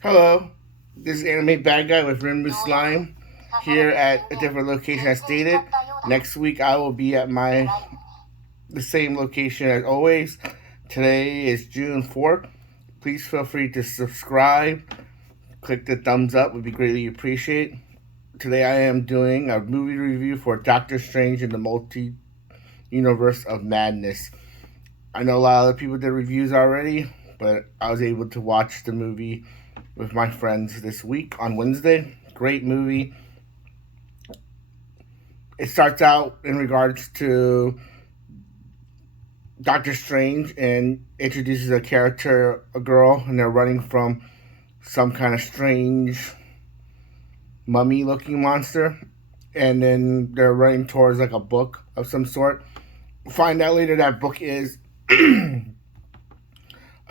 Hello, this is AnimeBadGuy with Rimbu Slime here at a different location as stated. Next week I will be at the same location as always. Today is June 4th. Please feel free to subscribe. Click the thumbs up, would be greatly appreciated. Today I am doing a movie review for Doctor Strange in the Multiverse of Madness. I know a lot of other people did reviews already, but I was able to watch the movie with my friends this week on Wednesday. Great movie. It starts out in regards to Doctor Strange and introduces a character, a girl, and they're running from some kind of strange mummy looking monster. And then they're running towards like a book of some sort. Find out later that book is a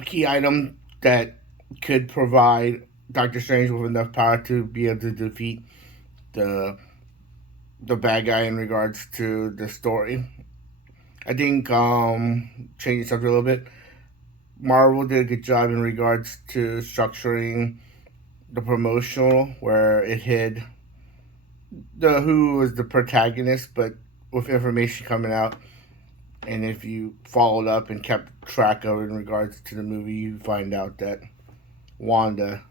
key item that could provide Doctor Strange with enough power to be able to defeat the bad guy in regards to the story. I think changing subject a little bit. Marvel did a good job in regards to structuring the promotional where it hid the who was the protagonist, but with information coming out. And if you followed up and kept track of it in regards to the movie, you find out that Wanda,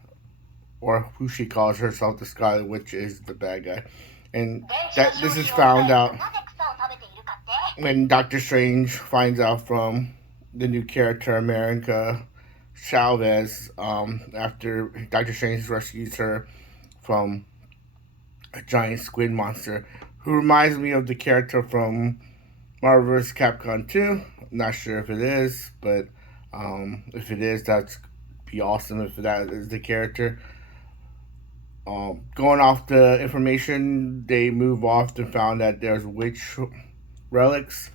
or who she calls herself, the Scarlet Witch, is the bad guy. And that this is found out when Doctor Strange finds out from the new character, America Chavez, after Doctor Strange rescues her from a giant squid monster, who reminds me of the character from Marvel vs. Capcom 2. I'm not sure if it is, but if it is, that's be awesome if that is the character. Going off the information, they move off and found that there's witch relics,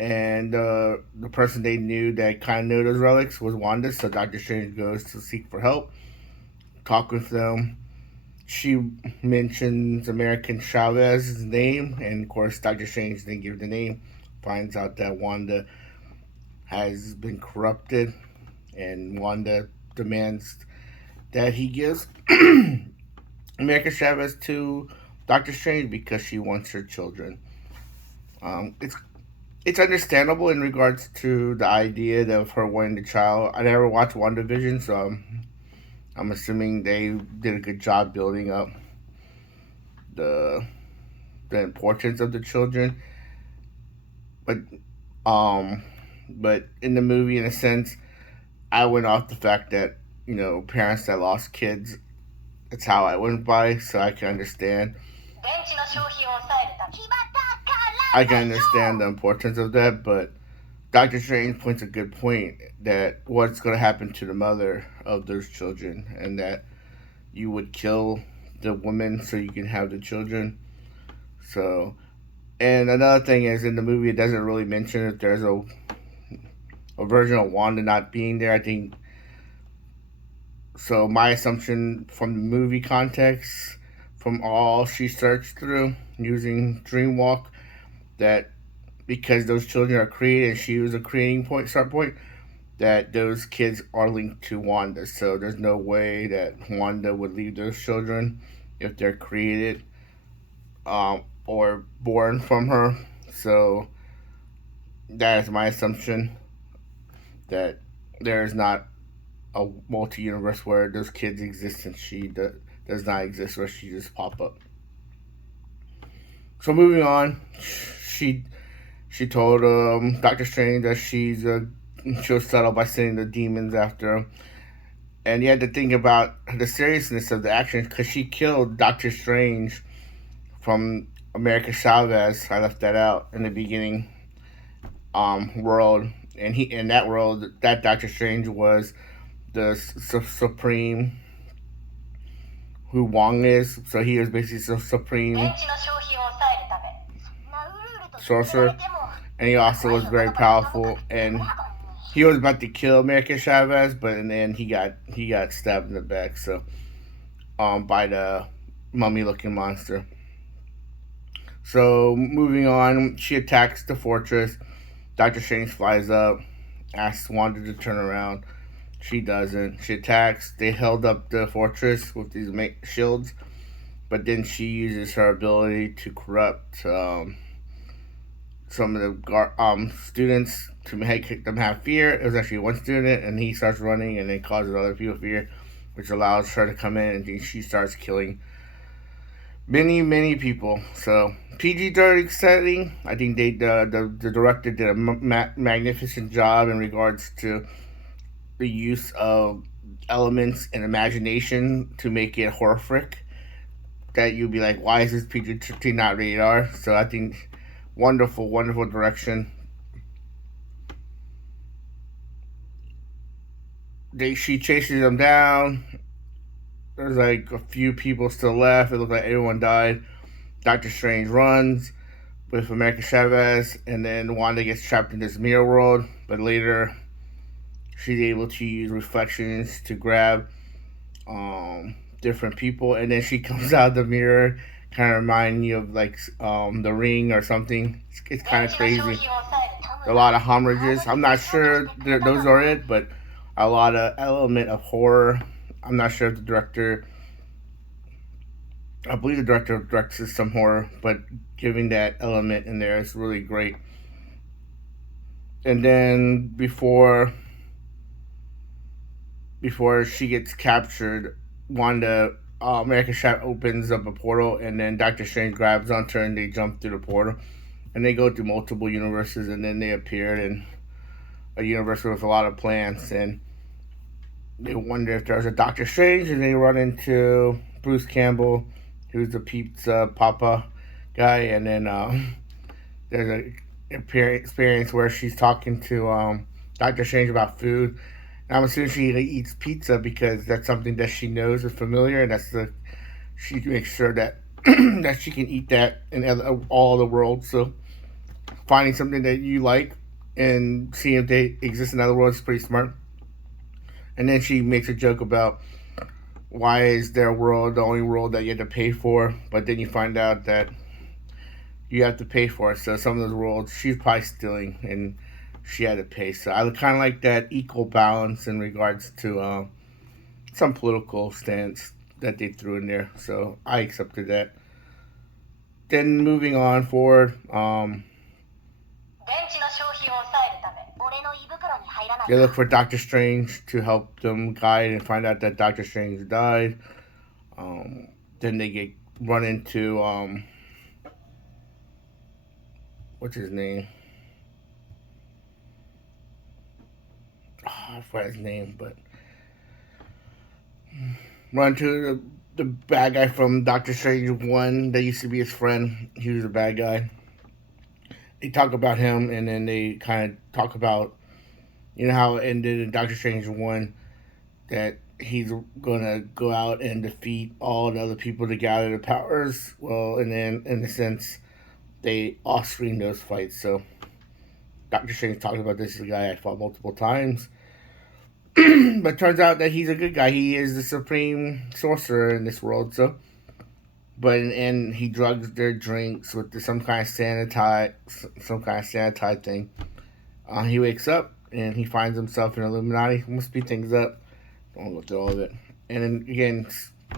and the person they knew that kind of knew those relics was Wanda. So Doctor Strange goes to seek for help, talk with them. She mentions American Chavez's name, and of course, Doctor Strange didn't give the name. Finds out that Wanda has been corrupted, and Wanda demands that he gives America Chavez to Doctor Strange because she wants her children. It's understandable in regards to the idea of her wanting the child. I never watched WandaVision, so I'm assuming they did a good job building up the the importance of the children. But um, but in the movie, in a sense, I went off the fact that parents that lost kids. That's how I went by, so I can understand the importance of that. But Doctor Strange points a good point that what's going to happen to the mother of those children, and that you would kill the woman so you can have the children. So, and another thing is in the movie, it doesn't really mention if there's a version of Wanda not being there. I think so. My assumption from the movie context, from all she searched through using Dreamwalk, that because those children are created and she was a creating point, start point, that those kids are linked to Wanda. So there's no way that Wanda would leave those children if they're created or born from her. So that is my assumption, that there is not a multi-universe where those kids exist and she does not exist, where she just pop up. So moving on, she she told Doctor Strange that she'll settle by sending the demons after him. And you had to think about the seriousness of the action because she killed Doctor Strange from America Chavez. I left that out in the beginning world, and he in that world that Doctor Strange was the supreme who Wong is. So he was basically the supreme sorcerer, and he also was very powerful. And he was about to kill America Chavez, but in the end he got stabbed in the back. So by the mummy looking monster. So moving on, she attacks the fortress. Doctor Strange flies up, asks Wanda to turn around. She doesn't. She attacks. They held up the fortress with these shields, but then she uses her ability to corrupt some of the students to make them have fear. It was actually one student, and he starts running, and it causes other people fear, which allows her to come in, and she starts killing many people. So PG-13 setting. I think the director did a magnificent job in regards to the use of elements and imagination to make it horrific. That you'd be like, why is this PG-13 not rated R? So I think wonderful direction. She chases them down. There's like a few people still left. It looks like everyone died. Doctor Strange runs with America Chavez, and then Wanda gets trapped in this mirror world. But later, she's able to use reflections to grab different people, and then she comes out of the mirror, kind of reminding you of like The Ring or something. It's kind of crazy. A lot of homages. I'm not sure those are it, but a lot of element of horror. I'm not sure if the director. I believe the director directs some horror, but giving that element in there is really great. And then before she gets captured, Wanda, America Chat opens up a portal, and then Doctor Strange grabs onto her, and they jump through the portal, and they go through multiple universes, and then they appear in a universe with a lot of plants, and they wonder if there's a Doctor Strange, and they run into Bruce Campbell, who's the pizza papa guy, and then there's a experience where she's talking to Doctor Strange about food. And I'm assuming she eats pizza because that's something that she knows is familiar, and she makes sure that that she can eat that in all the world. So finding something that you like and seeing if they exist in other worlds is pretty smart. And then she makes a joke about why is their world the only world that you have to pay for, but then you find out that you have to pay for it. So some of those worlds she's probably stealing, and she had to pay. So I kind of like that equal balance in regards to some political stance that they threw in there. So I accepted that. Then moving on forward, they look for Doctor Strange to help them guide and find out that Doctor Strange died. Then they run into what's his name? I forgot his name, but run to the bad guy from Doctor Strange 1 that used to be his friend. He was a bad guy. They talk about him, and then they kind of talk about, how it ended in Doctor Strange 1, that he's going to go out and defeat all the other people to gather the powers. Well, and then, in a sense, they off-screen those fights. So Doctor Strange talks about this as a guy I fought multiple times. But turns out that he's a good guy. He is the supreme sorcerer in this world. So, but in the end, he drugs their drinks with some kind of sanitize thing. He wakes up and he finds himself in Illuminati. Must speed things up. Don't go through all of it. And then again,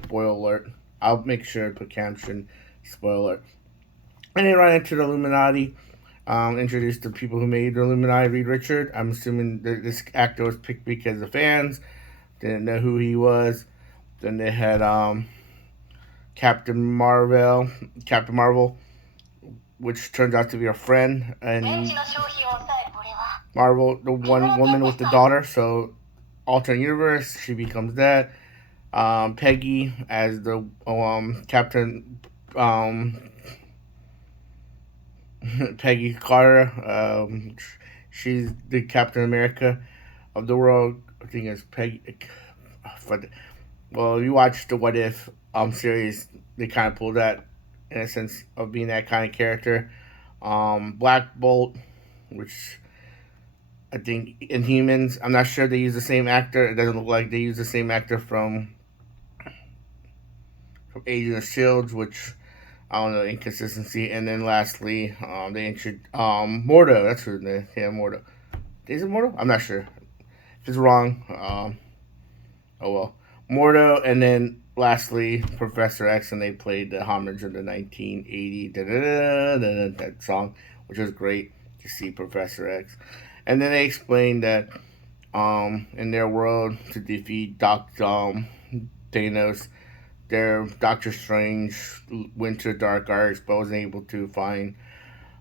spoiler alert. I'll make sure to put caption spoiler alert. And they run into the Illuminati. Introduced the people who made the Illuminati, Reed Richard. I'm assuming that this actor was picked because the fans didn't know who he was. Then they had Captain Marvel, which turns out to be a friend, and Marvel, the one woman with the daughter. So alternate universe, she becomes that. Peggy as the Captain. Peggy Carter. She's the Captain America of the world. I think it's Peggy. Well, if you watch the What If series, they kind of pulled that in a sense of being that kind of character. Black Bolt, which I think Inhumans. I'm not sure they use the same actor. It doesn't look like they use the same actor from Agents of Shield, which I don't know, inconsistency. And then lastly, they introduced Mordo. That's who his name. Yeah, Mordo. Is it Mordo? I'm not sure. It's wrong. Oh well. Mordo, and then lastly Professor X, and they played the homage of the 1980 that song, which was great to see Professor X. And then they explained that in their world to defeat Thanos, their Doctor Strange went to the dark arts but wasn't able to find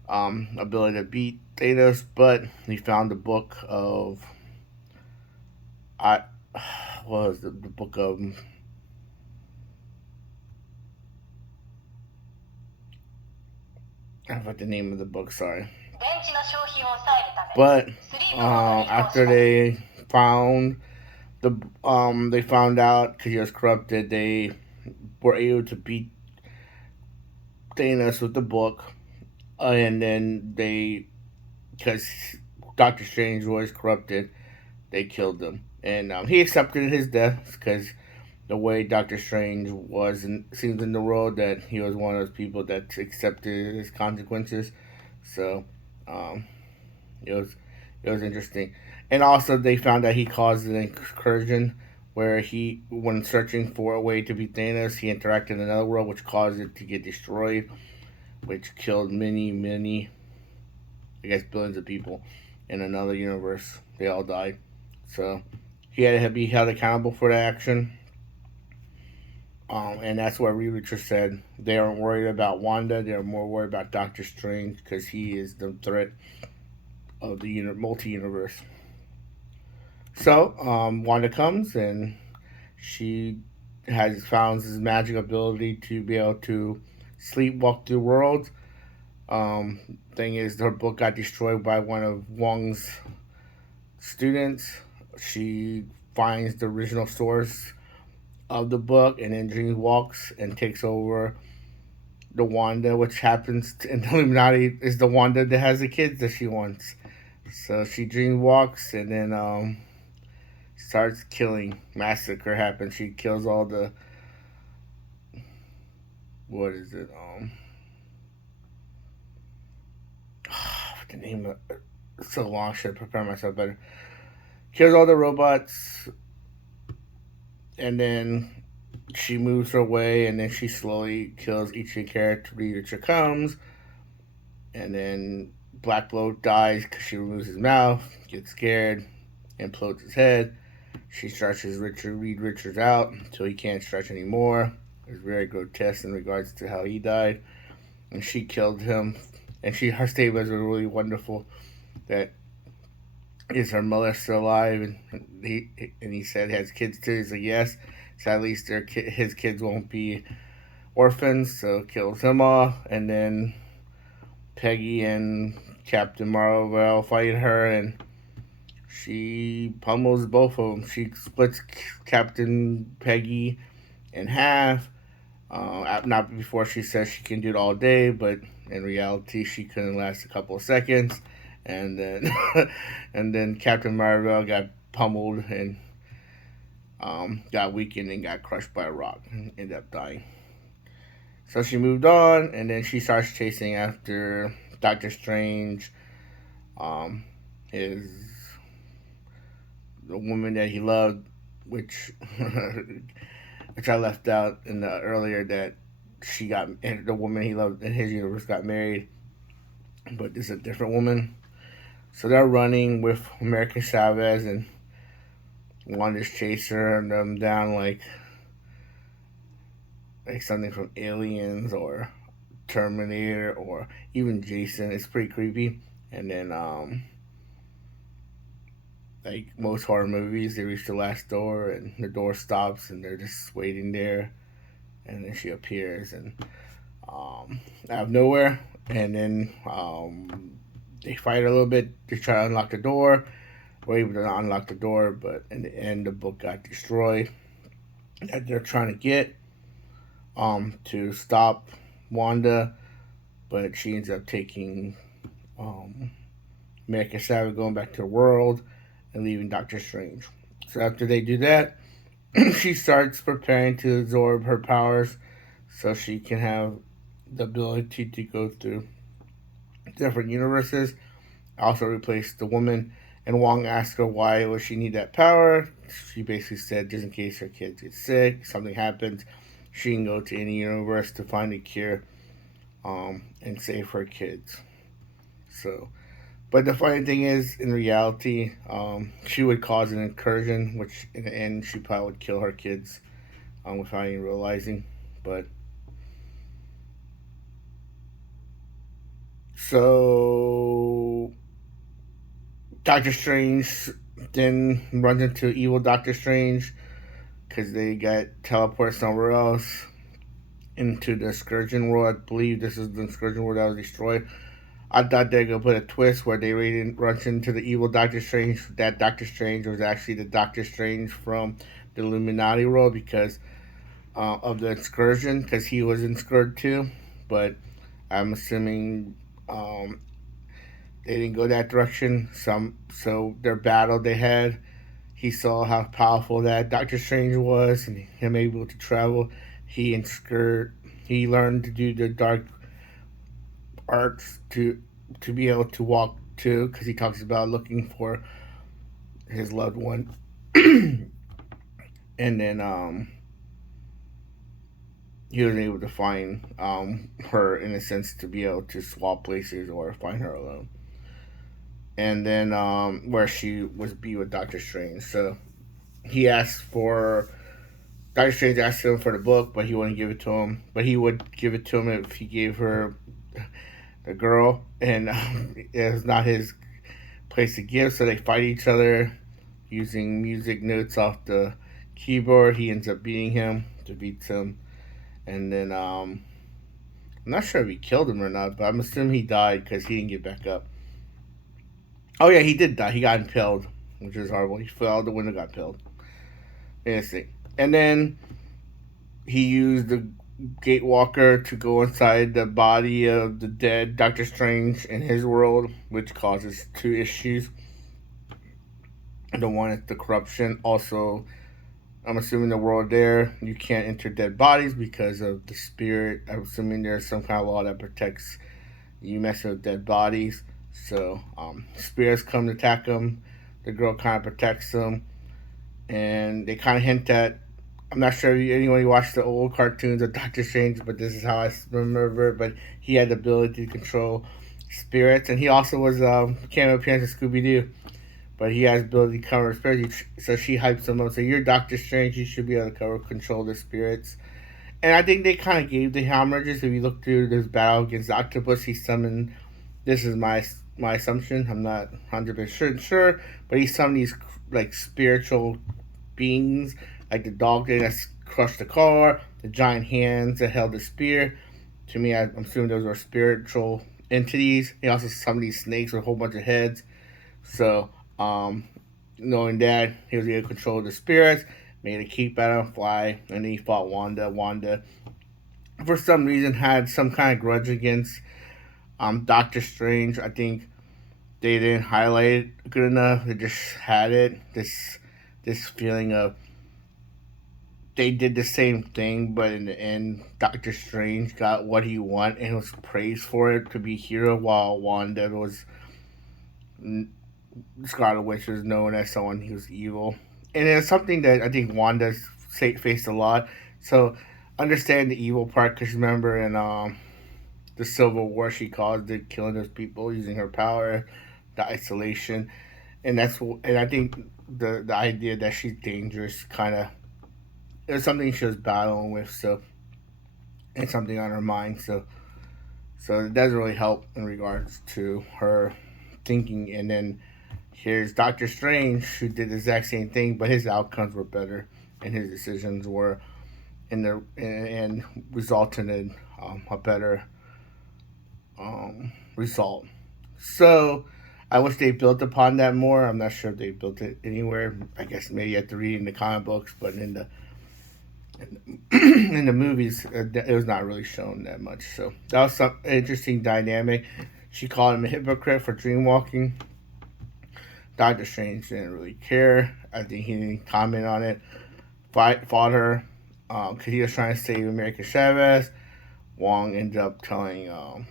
ability to beat Thanos, but he found the book of I what was the book of I forgot the name of the book, sorry. But after they found they found out because he was corrupted, they were able to beat Thanos with the book, and then because Doctor Strange was corrupted, they killed him, and he accepted his death because the way Doctor Strange was, and seems in the world that he was one of those people that accepted his consequences. So it was interesting, and also they found that he caused an incursion where when searching for a way to beat Thanos, he interacted in another world, which caused it to get destroyed, which killed many, I guess, billions of people in another universe. They all died. So he had to be held accountable for that action. And that's what Reed Richards said. They aren't worried about Wanda. They're more worried about Doctor Strange because he is the threat of the multi-universe. So Wanda comes, and she has found this magic ability to be able to sleepwalk through worlds. Thing is, her book got destroyed by one of Wong's students. She finds the original source of the book, and then dream walks and takes over the Wanda, which happens in the Illuminati is the Wanda that has the kids that she wants. So she dream walks, and then starts killing. Massacre happens. She kills all the what is it? The name of it's so long. Should prepare myself better. Kills all the robots, and then she moves her way, and then she slowly kills each of the character. Richard comes, and then Black Bolt dies because she removes his mouth, gets scared, implodes his head. She stretches Reed Richards out until he can't stretch anymore. It's very grotesque in regards to how he died, and she killed him. And her statements were really wonderful. That is her mother still alive? And he said he has kids too. He said yes. So at least his kids won't be orphans. So kills him off, and then Peggy and Captain Marvel fight her, and she pummels both of them. She splits Captain Peggy in half. Not before she says she can do it all day, but in reality, she couldn't last a couple of seconds. And then, and then Captain Marvel got pummeled and got weakened and got crushed by a rock and ended up dying. So she moved on, and then she starts chasing after Doctor Strange, the woman that he loved, which I left out in the earlier that the woman he loved in his universe got married, but this is a different woman. So they're running with American Chavez, and Wanda's chasing them down like something from Aliens or Terminator or even Jason. It's pretty creepy. And then like most horror movies, they reach the last door and the door stops and they're just waiting there, and then she appears and out of nowhere, and then they fight a little bit to try to unlock the door. We're able to unlock the door, but in the end the book got destroyed that they're trying to get to stop Wanda, but she ends up taking America Savage, going back to the world and leaving Doctor Strange. So after they do that, she starts preparing to absorb her powers so she can have the ability to go through different universes. Also replace the woman And Wong asked her why would she need that power. She basically said just in case her kids get sick, something happens, she can go to any universe to find a cure, and save her kids. So, but the funny thing is, in reality, she would cause an incursion, which in the end she probably would kill her kids, without even realizing. But so Doctor Strange then runs into evil Doctor Strange because they got teleported somewhere else into the Scourging World. I believe this is the Scourging World that was destroyed. I thought they were going to put a twist where they really run into the evil Doctor Strange. That Doctor Strange was actually the Doctor Strange from the Illuminati world because of the excursion, because he was in Scourge too. But I'm assuming they didn't go that direction. So their battle they had, he saw how powerful that Doctor Strange was, and him able to travel. He learned to do the dark arts to be able to walk too, because he talks about looking for his loved one, and then he was able to find her in a sense to be able to swap places or find her alone. And then where she was be with Doctor Strange. So he asked for Doctor Strange asked him for the book, but he wouldn't give it to him. But he would give it to him if he gave her the girl, and it was not his place to give. So they fight each other using music notes off the keyboard. He ends up beating him, defeats him, and then I'm not sure if he killed him or not, but I'm assuming he died because he didn't get back up. Oh yeah, he did die. He got impaled, which is horrible. He fell out the window, got impaled. Interesting. And then he used the Gatewalker to go inside the body of the dead Doctor Strange in his world, which causes two issues. The one is the corruption. Also, I'm assuming the world there, you can't enter dead bodies because of the spirit. I'm assuming there's some kind of law that protects you messing with dead bodies. So spirits come to attack him. The girl kind of protects him, and they kind of hint at. I'm not sure if anyone watched the old cartoons of Doctor Strange, but this is how I remember it. But he had the ability to control spirits, and he also was cameo appearance in Scooby Doo. But he has the ability to cover spirits, so she hypes him up. So you're Doctor Strange, you should be able to control the spirits. And I think they kind of gave the hemorrhages. If you look through this battle against the octopus, he summoned. This is my assumption. I'm not 100% sure, but he summoned these like spiritual beings, like the dog thing that crushed the car, the giant hands that held the spear. To me, I'm assuming those are spiritual entities. He also summoned these snakes with a whole bunch of heads. So, knowing that, he was able to control the spirits, made a keep out of him, fly, and then he fought Wanda. Wanda, for some reason, had some kind of grudge against Doctor Strange. I think they didn't highlight it good enough. They just had it. This feeling of they did the same thing, but in the end, Doctor Strange got what he wanted and was praised for it to be hero, while Wanda was Scarlet Witch was known as someone who was evil. And it's something that I think Wanda's faced a lot. So understand the evil part, because remember in the Civil War, she caused it, killing those people using her power, the isolation, and I think the idea that she's dangerous kind of it was something she was battling with. So and something on her mind. So it doesn't really help in regards to her thinking. And then here's Doctor Strange, who did the exact same thing, but his outcomes were better, and his decisions were and resulted in a better result. So I wish they built upon that more. I'm not sure if they built it anywhere. I guess maybe you have to read in the comic books, but in the movies, it was not really shown that much. So that was some interesting dynamic. She called him a hypocrite for dreamwalking. Doctor Strange didn't really care. I think he didn't comment on it. Fought her because he was trying to save America Chavez. Wong ended up telling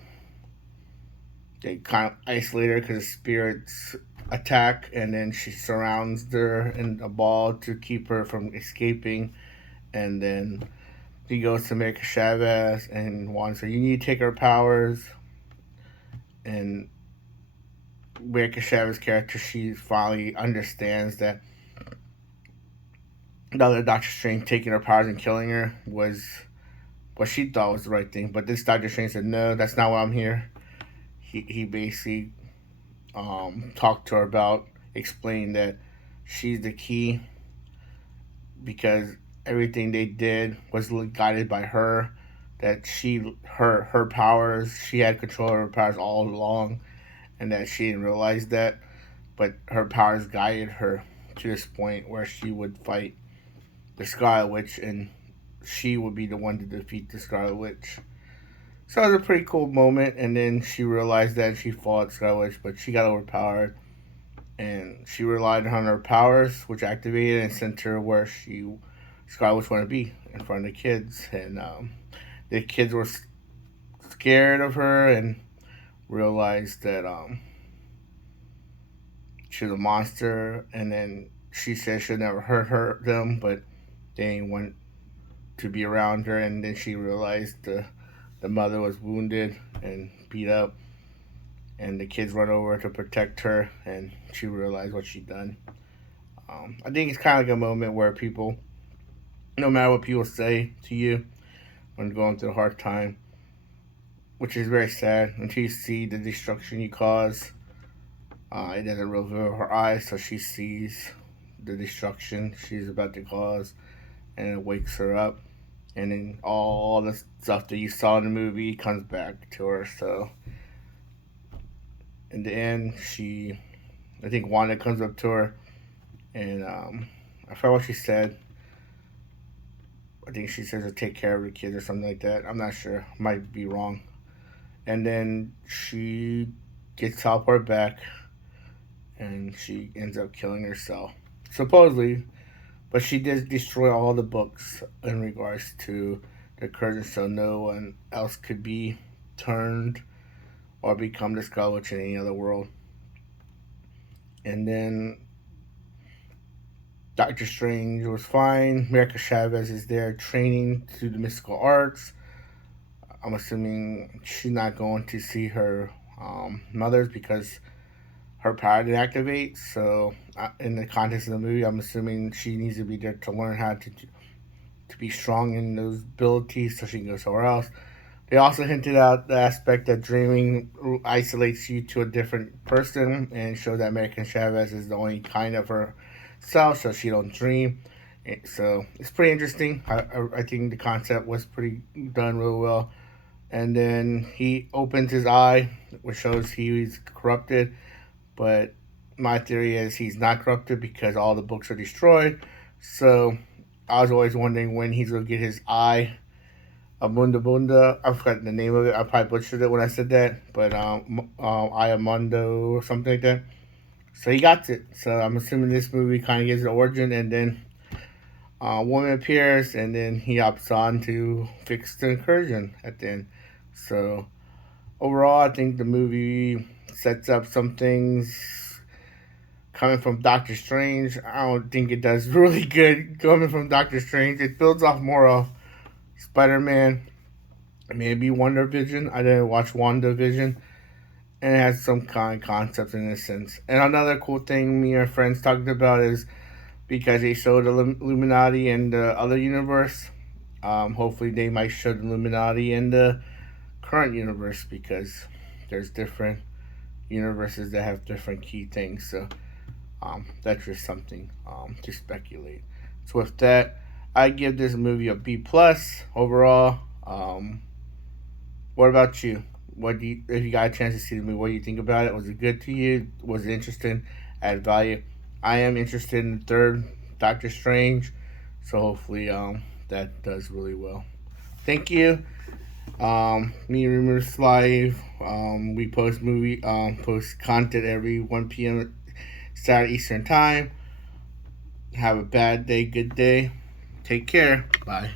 they kind of isolated her because the spirits attack, and then she surrounds her in a ball to keep her from escaping. And then he goes to America Chavez and wants her, you need to take her powers. And America Chavez character, she finally understands that the other Doctor Strange taking her powers and killing her was what she thought was the right thing. But this Doctor Strange said, no, that's not why I'm here. He basically talked to her about, explaining that she's the key because everything they did was guided by her. That her powers, she had control of her powers all along, and that she didn't realize that. But her powers guided her to this point where she would fight the Scarlet Witch, and she would be the one to defeat the Scarlet Witch. So it was a pretty cool moment, and then she realized that she fought Scarlet Witch, but she got overpowered, and she relied on her powers, which activated and sent her where Scarlet Witch wanted to be, in front of the kids, and the kids were scared of her and realized that she was a monster, and then she said she'd never hurt them, but they didn't want to be around her, and then she realized the mother was wounded and beat up, and the kids run over to protect her, and she realized what she'd done. I think it's kind of like a moment where people, no matter what people say to you when going through a hard time, which is very sad, until you see the destruction you cause, it doesn't reveal her eyes, so she sees the destruction she's about to cause, and it wakes her up, and then all the stuff that you saw in the movie comes back to her. So in the end, I think Wanda comes up to her, and I forgot what she said. I think she says to take care of the kids or something like that. I'm not sure. Might be wrong. And then she gets teleported back, and she ends up killing herself, supposedly. But she did destroy all the books in regards to the curtain, so no one else could be turned or become the Scarlet Witch in any other world. And then Doctor Strange was fine. America Chavez is there training to the mystical arts. I'm assuming she's not going to see her mothers because her power didn't activate. So, in the context of the movie, I'm assuming she needs to be there to learn how to be strong in those abilities so she can go somewhere else. They also hinted out the aspect that dreaming isolates you to a different person and showed that American Chavez is the only kind of herself, so she don't dream. So it's pretty interesting. I think the concept was pretty done real well. And then he opens his eye, which shows he's corrupted. But my theory is he's not corrupted because all the books are destroyed. So I was always wondering when he's going to get his eye. Abunda. I forgot the name of it. I probably butchered it when I said that. But Ayamundo or something like that. So he got it. So I'm assuming this movie kind of gives an origin. And then woman appears. And then he opts on to fix the incursion at the end. So overall, I think the movie sets up some things coming from Doctor Strange. I don't think it does really good coming from Doctor Strange. It builds off more of Spider-Man, maybe WandaVision. I didn't watch WandaVision, and it has some kind of concepts in this sense. And another cool thing me and our friends talked about is because they showed the Illuminati in the other universe. Hopefully, they might show the Illuminati in the current universe because there's different universes that have different key things. So that's just something to speculate. So with that, I give this movie a B plus overall. What about you? If you got a chance to see the movie, what do you think about it? Was it good to you? Was it interesting? Add value? I am interested in the third Doctor Strange, so hopefully that does really well. Thank you. Me and Rumors Live. We post content every 1 p.m. Saturday Eastern Time. Have a bad day, good day. Take care. Bye.